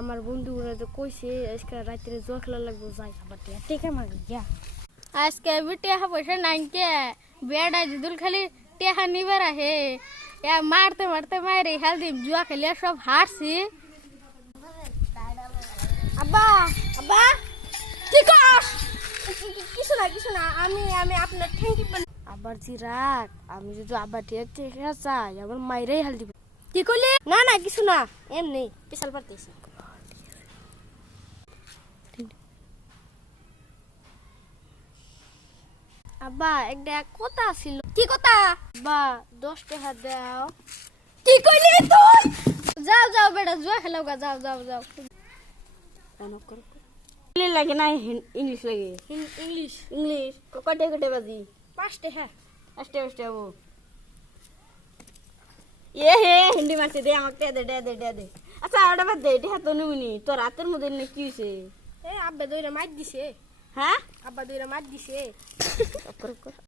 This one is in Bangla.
আমার বন্ধুরা তো কইছে আজকে রাত্রে জল খেলা লাগবো যাই আবার টেকা মাগি যা আজকে টেহা পয়সা নাই কে বেড়া দুল খালি টেহা নিবার আহে মারতে মারতে মারে হেল দিম জুয়া খেলে সব হারছি। আব্বা আব্বা কি কস কিছু না আমি আপনার থ্যাঙ্কি আবার জি রাখ আমি যদি আবার টেকা চাই আবার মাইরাই হাল দিব। কি কইলি? না কিছু না এমনি পিছাল পারতেছি। আব্বা একটা কথা ছিল। কি কথা? আব্বা 10 টাকা দাও। কি কইলি তুই? যাও যাও বেটা জুয়া খেলাও গা যাও যাও যাও। লাগে না ইংলিশ লাগে ইংলিশ কটে বাজি 5 টাকা। আস্তে ও এ হে হিন্দি মারতে দে আমাকে দে আচ্ছা ওটা বাদ দে এটা হাত নুনি তোর রাতের মধ্যে না কি হইছে আব্বা দইরা মার দিছে। হ্যাঁ আব্বা দইরা মার দিছে।